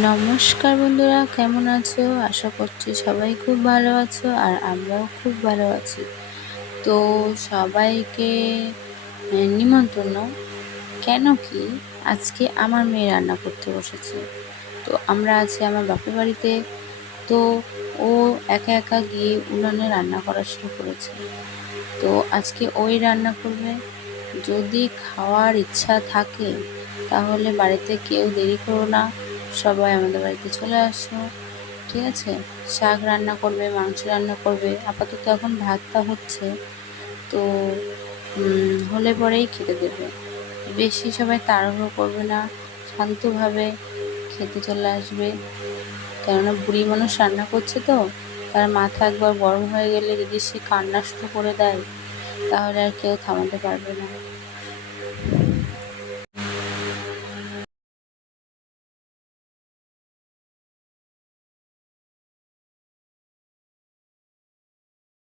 নমস্কার বন্ধুরা, কেমন আছো? আশা করছি সবাই খুব ভালো আছো আর আমরাও খুব ভালো আছি। তো সবাইকে নিমন্ত্রণ। কেন কি আজকে আমার মেয়ে রান্না করতে বসেছে। তো আমরা আছি আমার বাপের বাড়িতে। তো ও একা একা গিয়ে উনানে রান্না করা শুরু করেছে। তো আজকে ওই রান্না করবে। যদি খাওয়ার ইচ্ছা থাকে তাহলে বাড়িতে কেউ দেরি করো না, সবাই আমাদের বাড়িতে চলে আসো। ঠিক আছে? শাক রান্না করবে, মাংস রান্না করবে, আপাতত এখন ভাতটা হচ্ছে। তো হলে পরেই খেতে দেবে। বেশি সবাই তাড়াহুড়ো করবে না, শান্তভাবে খেতে চলে আসবে। কেননা বুড়ি মানুষ রান্না করছে, তো তার মাথা একবার গরম হয়ে গেলে যদি সে কান্না শুরু করে দেয় তাহলে আর কেউ থামাতে পারবে না।